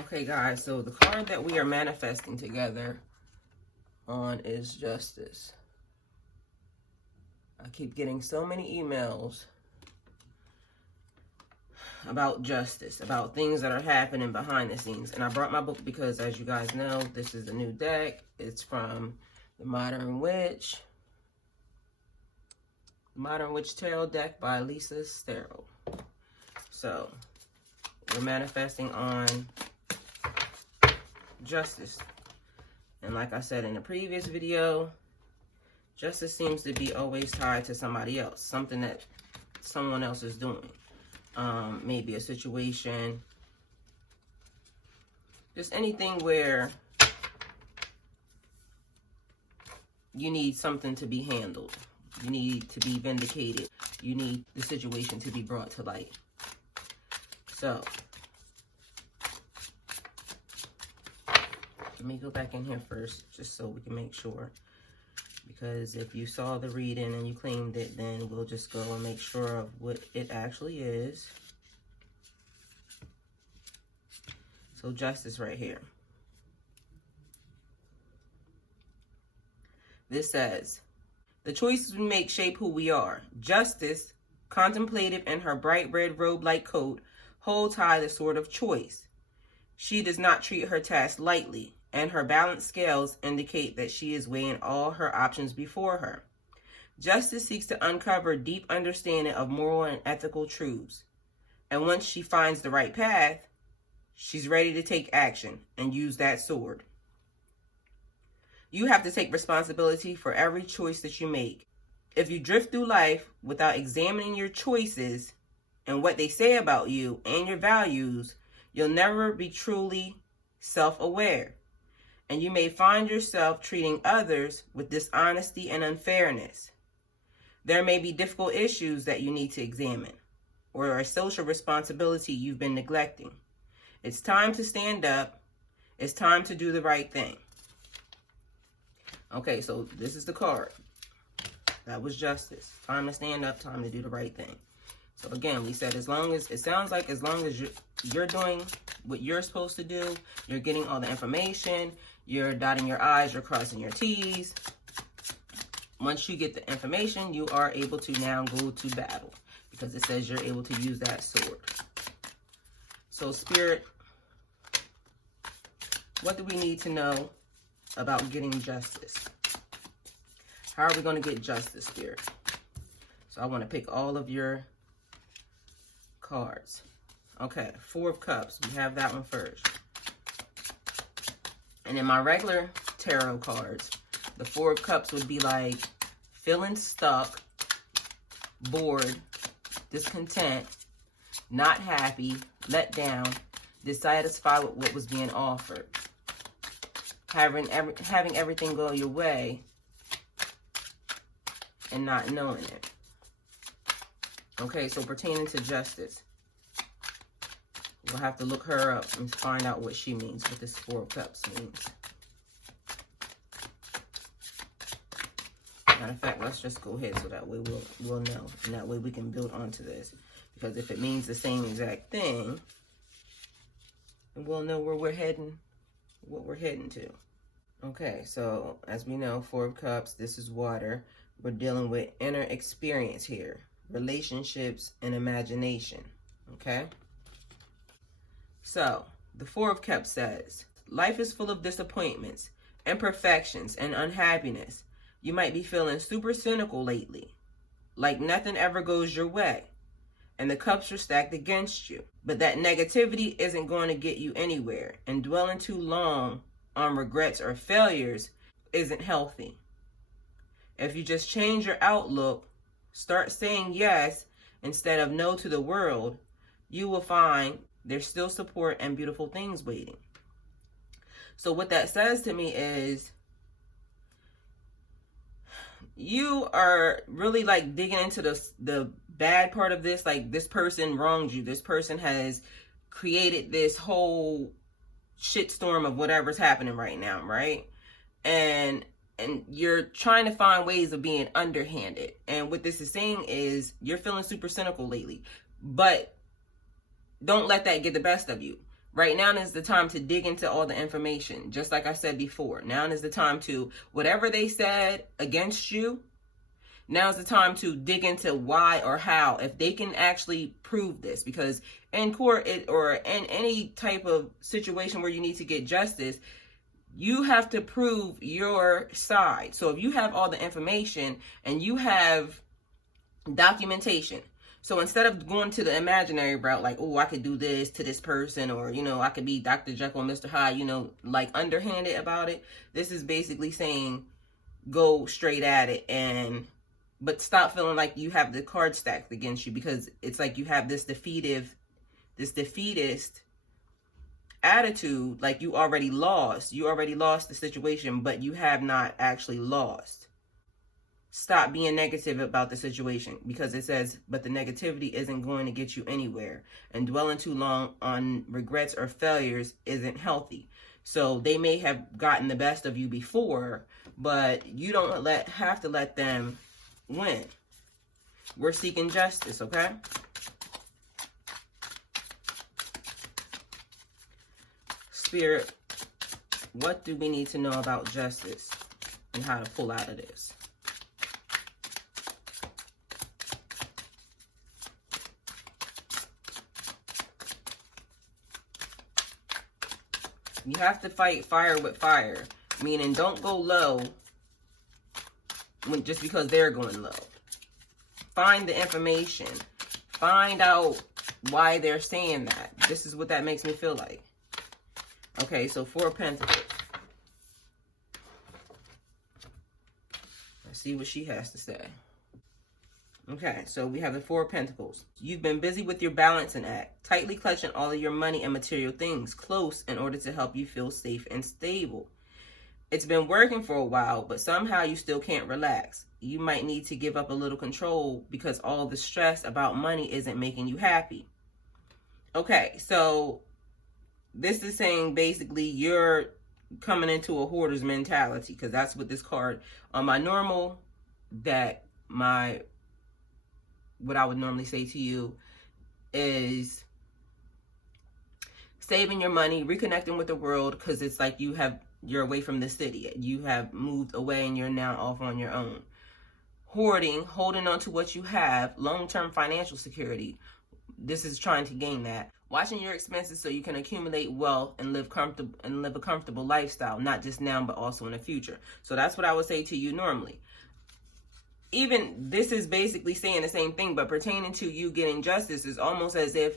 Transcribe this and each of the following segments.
Okay, guys, so the card that we are manifesting together on is Justice. I keep getting so many emails about justice, about things that are happening behind the scenes. And I brought my book because, as you guys know, this is a new deck. It's from the Modern Witch Tarot deck by Lisa Stero. So, we're manifesting on justice. And like I said in the previous video, justice seems to be always tied to somebody else, something that someone else is doing. Maybe a situation, just anything where you need something to be handled. You need to be vindicated. You need the situation to be brought to light. So, let me go back in here first, just so we can make sure. Because if you saw the reading and you claimed it, then we'll just go and make sure of what it actually is. So justice right here. This says, the choices we make shape who we are. Justice, contemplative in her bright red robe-like coat, holds high the sword of choice. She does not treat her task lightly, and her balanced scales indicate that she is weighing all her options before her. Justice seeks to uncover deep understanding of moral and ethical truths. And once she finds the right path, she's ready to take action and use that sword. You have to take responsibility for every choice that you make. If you drift through life without examining your choices and what they say about you and your values, you'll never be truly self-aware. And you may find yourself treating others with dishonesty and unfairness. There may be difficult issues that you need to examine, or a social responsibility you've been neglecting. It's time to stand up. It's time to do the right thing. Okay, so this is the card. That was justice. Time to stand up, time to do the right thing. So again, we said as long as, it sounds like as long as you're doing what you're supposed to do, you're getting all the information, you're dotting your I's, you're crossing your T's. Once you get the information, you are able to now go to battle, because it says you're able to use that sword. So Spirit, what do we need to know about getting justice? How are we going to get justice, Spirit? So I want to pick all of your cards. Okay, Four of Cups. We have that one first. And in my regular tarot cards, the Four of Cups would be like feeling stuck, bored, discontent, not happy, let down, dissatisfied with what was being offered, having everything go your way and not knowing it. Okay, so pertaining to justice, we'll have to look her up and find out what she means, what this Four of Cups means. Matter of fact, let's just go ahead so that way we'll know. And that way we can build onto this. Because if it means the same exact thing, then we'll know where we're heading, what we're heading to. Okay, so as we know, Four of Cups, this is water. We're dealing with inner experience here, relationships and imagination, okay? So, the Four of Cups says, life is full of disappointments, imperfections, and unhappiness. You might be feeling super cynical lately, like nothing ever goes your way, and the cups are stacked against you. But that negativity isn't going to get you anywhere, and dwelling too long on regrets or failures isn't healthy. If you just change your outlook, start saying yes instead of no to the world, you will find there's still support and beautiful things waiting. So what that says to me is, you are really like digging into the bad part of this. Like, this person wronged you. This person has created this whole shitstorm of whatever's happening right now, right? And you're trying to find ways of being underhanded. And what this is saying is, you're feeling super cynical lately, but don't let that get the best of you. Right now is the time to dig into all the information. Just like I said before, now is the time to, whatever they said against you, now's the time to dig into why or how, if they can actually prove this. Because in court, or in any type of situation where you need to get justice, you have to prove your side. So if you have all the information and you have documentation, so instead of going to the imaginary route, like, oh, I could do this to this person, or, you know, I could be Dr. Jekyll and Mr. Hyde, you know, like underhanded about it. This is basically saying go straight at it, but stop feeling like you have the card stacked against you, because it's like you have this defeatist attitude, like you already lost the situation, but you have not actually lost. Stop being negative about the situation, because it says, but the negativity isn't going to get you anywhere, and dwelling too long on regrets or failures isn't healthy. So they may have gotten the best of you before, but you don't have to let them win. We're seeking justice, okay? Spirit, what do we need to know about justice and how to pull out of this? You have to fight fire with fire, meaning don't go low just because they're going low. Find the information. Find out why they're saying that. This is what that makes me feel like. Okay, so 4 of Pentacles. Let's see what she has to say. Okay, so we have the 4 of Pentacles. You've been busy with your balancing act, tightly clutching all of your money and material things close in order to help you feel safe and stable. It's been working for a while, but somehow you still can't relax. You might need to give up a little control because all the stress about money isn't making you happy. Okay, so this is saying basically you're coming into a hoarder's mentality, because that's what this card on my normal deck, what I would normally say to you is saving your money, reconnecting with the world, because it's like you're away from the city. You have moved away and you're now off on your own. Hoarding, holding on to what you have, long-term financial security. This is trying to gain that. Watching your expenses so you can accumulate wealth and live a comfortable lifestyle, not just now, but also in the future. So that's what I would say to you normally. Even this is basically saying the same thing, but pertaining to you getting justice is almost as if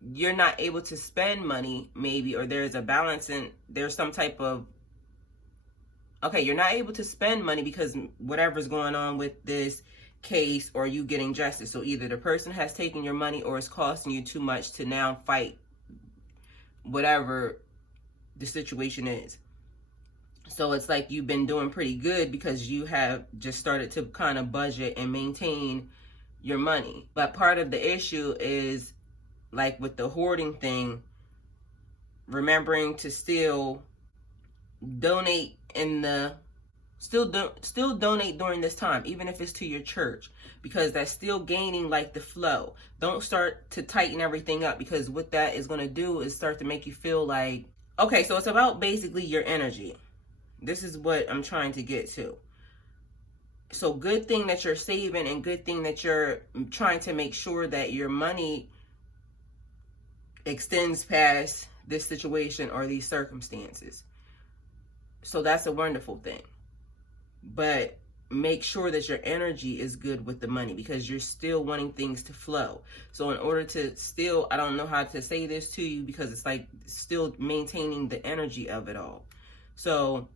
you're not able to spend money, maybe, or there's a balance and there's some type of, okay, you're not able to spend money because whatever's going on with this case or you getting justice. So either the person has taken your money or it's costing you too much to now fight whatever the situation is. So it's like you've been doing pretty good because you have just started to kind of budget and maintain your money. But part of the issue is, like with the hoarding thing, remembering to still donate still donate during this time, even if it's to your church, because that's still gaining like the flow. Don't start to tighten everything up, because what that is going to do is start to make you feel like, okay, so it's about basically your energy. This is what I'm trying to get to. So good thing that you're saving, and good thing that you're trying to make sure that your money extends past this situation or these circumstances. So that's a wonderful thing. But make sure that your energy is good with the money, because you're still wanting things to flow. So in order to still, I don't know how to say this to you, because it's like still maintaining the energy of it all. So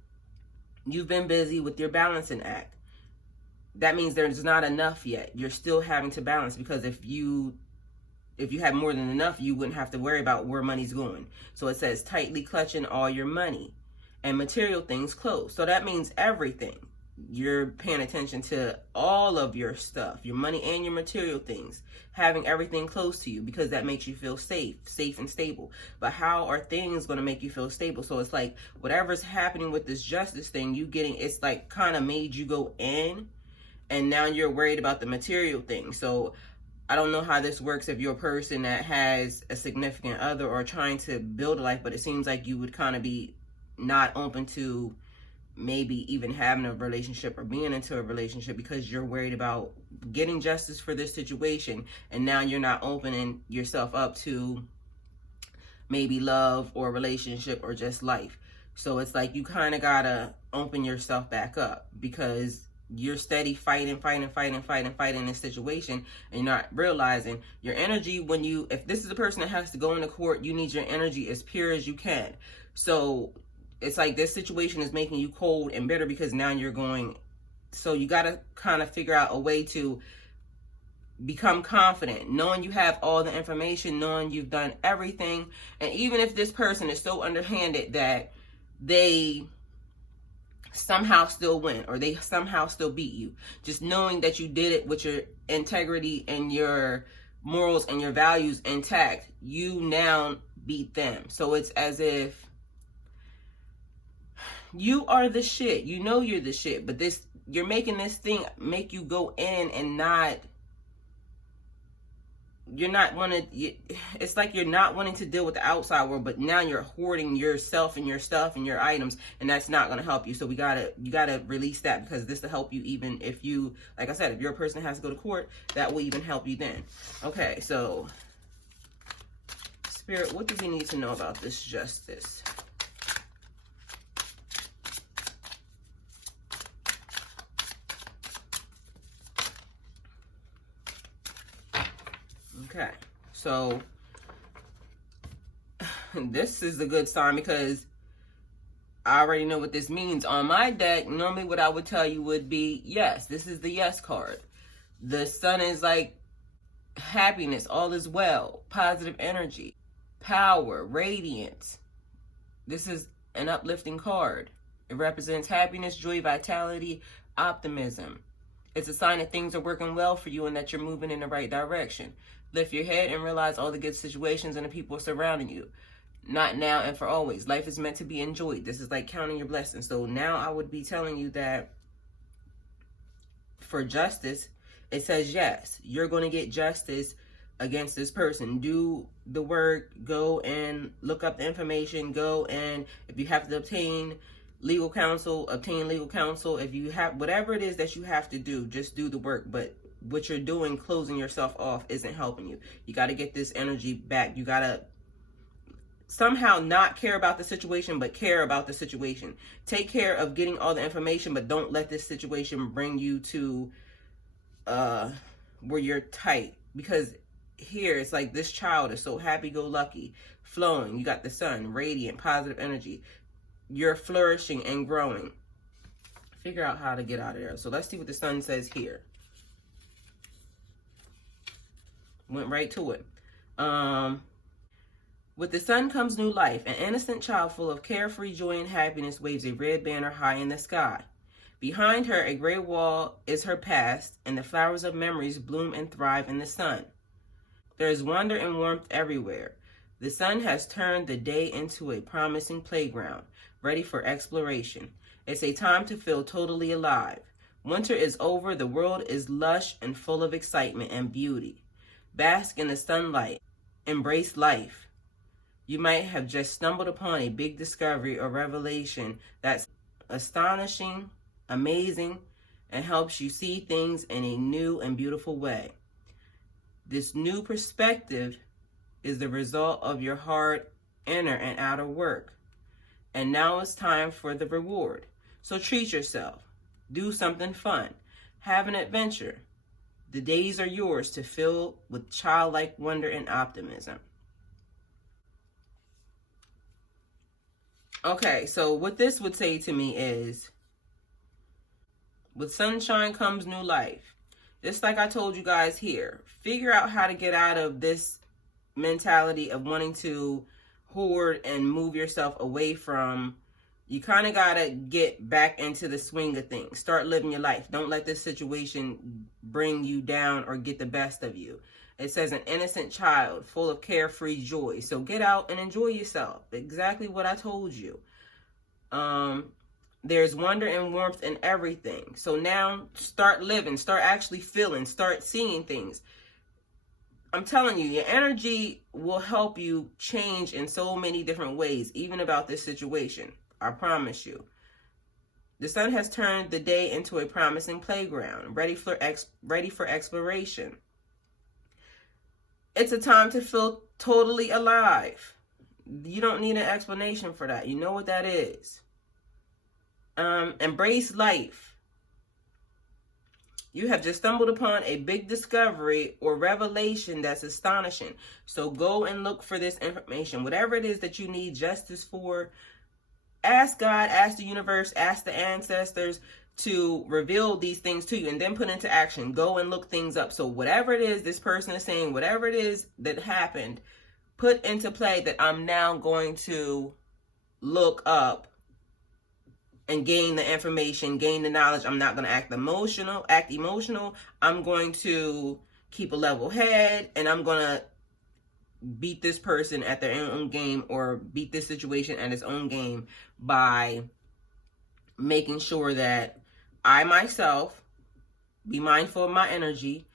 you've been busy with your balancing act. That means there's not enough yet. You're still having to balance, because if you had more than enough, you wouldn't have to worry about where money's going. So it says tightly clutching all your money and material things close. So that means everything. You're paying attention to all of your stuff, your money and your material things, having everything close to you, because that makes you feel safe and stable. But how are things going to make you feel stable? So it's like whatever's happening with this justice thing, it's like kind of made you go in, and now you're worried about the material thing. So I don't know how this works if you're a person that has a significant other or trying to build a life, but it seems like you would kind of be not open to maybe even having a relationship or being into a relationship because you're worried about getting justice for this situation, and now you're not opening yourself up to maybe love or relationship or just life. So it's like you kind of gotta open yourself back up because you're steady fighting this situation, and you're not realizing your energy. When you, if this is a person that has to go into court, you need your energy as pure as you can. So it's like this situation is making you cold and bitter because now you're going, so you got to kind of figure out a way to become confident, knowing you have all the information, knowing you've done everything. And even if this person is so underhanded that they somehow still win or they somehow still beat you, just knowing that you did it with your integrity and your morals and your values intact, you now beat them. So it's as if you are the shit. You know you're the shit, but this, you're making this thing make you go in and not, you're not wanting, it's like you're not wanting to deal with the outside world, but now you're hoarding yourself and your stuff and your items, and that's not going to help you. So you gotta release that, because this will help you. Even if you, like I said, if you're a person that has to go to court, that will even help you then. Okay, so Spirit, what do we need to know about this justice? Okay, so this is a good sign because I already know what this means. On my deck, normally what I would tell you would be yes. This is the yes card. The sun is like happiness, all is well, positive energy, power, radiance. This is an uplifting card. It represents happiness, joy, vitality, optimism. It's a sign that things are working well for you and that you're moving in the right direction. Lift your head and realize all the good situations and the people surrounding you. Not now and for always. Life is meant to be enjoyed. This is like counting your blessings. So now I would be telling you that for justice, it says yes, you're going to get justice against this person. Do the work, go and look up the information, go and if you have to obtain legal counsel, obtain legal counsel. If you have whatever it is that you have to do, just do the work. But what you're doing, closing yourself off, isn't helping you. You got to get this energy back. You got to somehow not care about the situation, but care about the situation. Take care of getting all the information, but don't let this situation bring you to where you're tight. Because here it's like this child is so happy-go-lucky, flowing. You got the sun, radiant, positive energy. You're flourishing and growing. Figure out how to get out of there. So let's see what the sun says here. Went right to it. With the sun comes new life. An innocent child full of carefree joy and happiness waves a red banner high in the sky. Behind her, a gray wall is her past, and the flowers of memories bloom and thrive in the sun. There is wonder and warmth everywhere. The sun has turned the day into a promising playground, ready for exploration. It's a time to feel totally alive. Winter is over. The world is lush and full of excitement and beauty. Bask in the sunlight. Embrace life. You might have just stumbled upon a big discovery or revelation that's astonishing, amazing, and helps you see things in a new and beautiful way. This new perspective is the result of your hard inner and outer work. And now it's time for the reward. So treat yourself. Do something fun. Have an adventure. The days are yours to fill with childlike wonder and optimism. Okay, so what this would say to me is, with sunshine comes new life. Just like I told you guys here, figure out how to get out of this mentality of wanting to hoard and move yourself away from. You kind of got to get back into the swing of things. Start living your life. Don't let this situation bring you down or get the best of you. It says an innocent child full of carefree joy. So get out and enjoy yourself. Exactly what I told you. There's wonder and warmth in everything. So now start living. Start actually feeling. Start seeing things. I'm telling you, your energy will help you change in so many different ways, even about this situation. I promise you. The sun has turned the day into a promising playground, ready for exploration. It's a time to feel totally alive. You don't need an explanation for that. You know what that is. Embrace life. You have just stumbled upon a big discovery or revelation that's astonishing. So go and look for this information. Whatever it is that you need justice for, ask God, ask the universe, ask the ancestors to reveal these things to you, and then put into action. Go and look things up. So whatever it is this person is saying, whatever it is that happened, put into play that I'm now going to look up and gain the information, gain the knowledge. I'm not going to act emotional. I'm going to keep a level head, and I'm going to beat this person at their own game, or beat this situation at its own game, by making sure that I myself be mindful of my energy,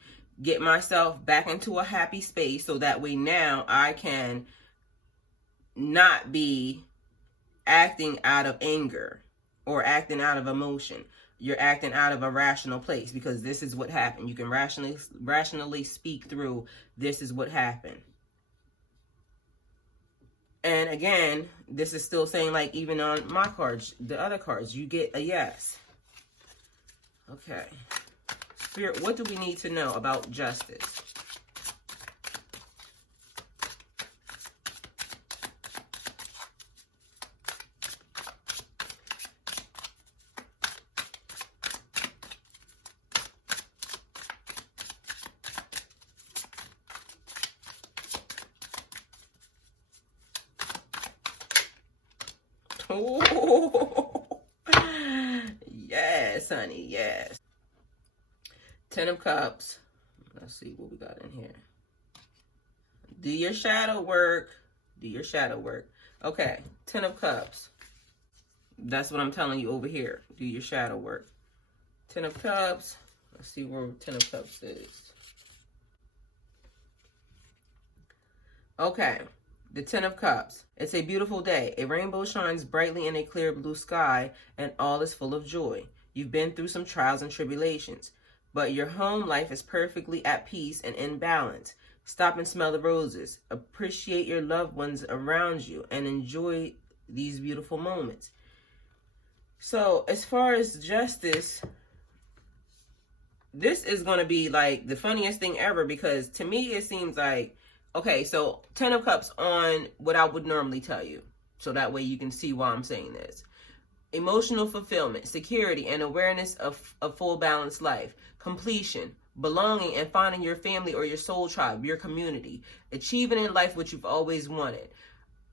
get myself back into a happy space, so that way now I can not be acting out of anger or acting out of emotion. You're acting out of a rational place, because this is what happened. You can rationally speak through, this is what happened. And again, this is still saying, like, even on my cards, the other cards, you get a yes. Okay. Spirit, what do we need to know about justice? Oh, yes, honey, yes. 10 of Cups. Let's see what we got in here. Do your shadow work. Do your shadow work. Okay, 10 of Cups. That's what I'm telling you over here. Do your shadow work. 10 of Cups. Let's see where 10 of Cups is. Okay. The 10 of Cups. It's a beautiful day. A rainbow shines brightly in a clear blue sky, and all is full of joy. You've been through some trials and tribulations, but your home life is perfectly at peace and in balance. Stop and smell the roses. Appreciate your loved ones around you and enjoy these beautiful moments. So, as far as justice, this is going to be like the funniest thing ever, because to me it seems like, okay, so 10 of Cups on what I would normally tell you, so that way you can see why I'm saying this. Emotional fulfillment, security, and awareness of a full balanced life. Completion, belonging, and finding your family or your soul tribe, your community. Achieving in life what you've always wanted.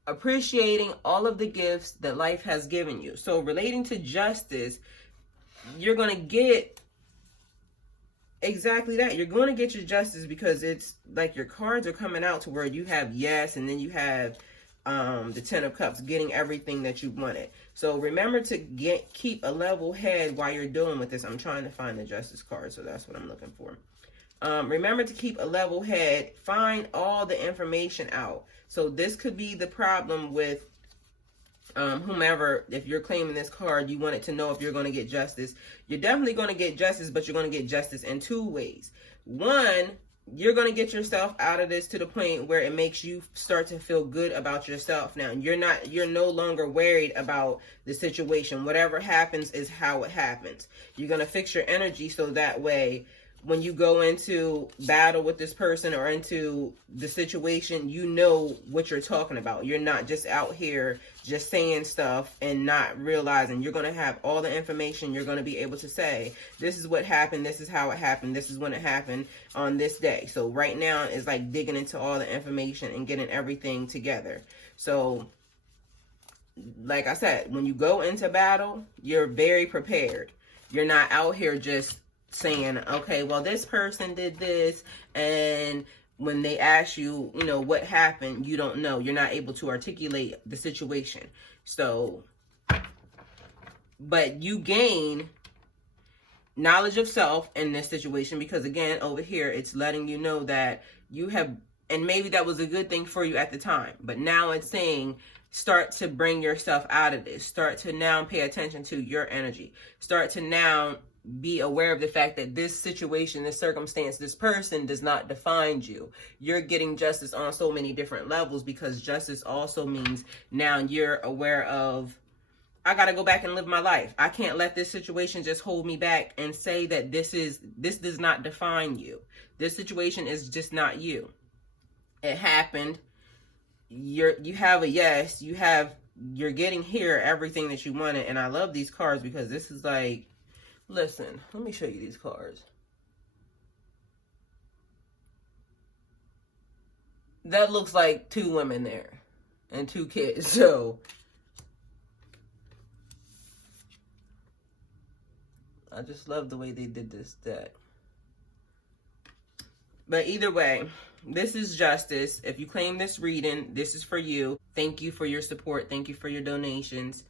Appreciating all of the gifts that life has given you. So relating to justice, you're going to get exactly that. You're going to get your justice, because it's like your cards are coming out to where you have yes, and then you have the 10 of Cups, getting everything that you wanted. So remember to keep a level head while you're dealing with this. I'm trying to find the justice card, so that's what I'm looking for. Remember to keep a level head. Find all the information out. So this could be the problem with whomever. If you're claiming this card, you want it to know if you're going to get justice. You're definitely going to get justice, but you're going to get justice in two ways. One, you're going to get yourself out of this to the point where it makes you start to feel good about yourself. Now, you're no longer worried about the situation. Whatever happens is how it happens. You're going to fix your energy so that way, when you go into battle with this person or into the situation, you know what you're talking about. You're not just out here just saying stuff and not realizing. You're going to have all the information. You're going to be able to say, this is what happened, this is how it happened, this is when it happened on this day. So right now is like digging into all the information and getting everything together. So like I said, when you go into battle, you're very prepared. You're not out here just saying, okay, well, this person did this, and when they ask you, you know, what happened, you don't know. You're not able to articulate the situation. So, but you gain knowledge of self in this situation, because again, over here, it's letting you know that You have, and maybe that was a good thing for you at the time, but now it's saying start to bring yourself out of this. Start to now pay attention to your energy. Start to now be aware of the fact that this situation, this circumstance, this person does not define you. You're getting justice on so many different levels, because justice also means now you're aware of, I got to go back and live my life. I can't let this situation just hold me back and say that this does not define you. This situation is just not you. It happened. You have a yes. You're getting here everything that you wanted. And I love these cards, because this is like, listen, let me show you these cards. That looks like 2 women there and 2 kids. So I just love the way they did this deck. But either way, this is justice. If you claim this reading, this is for you. Thank you for your support. Thank you for your donations.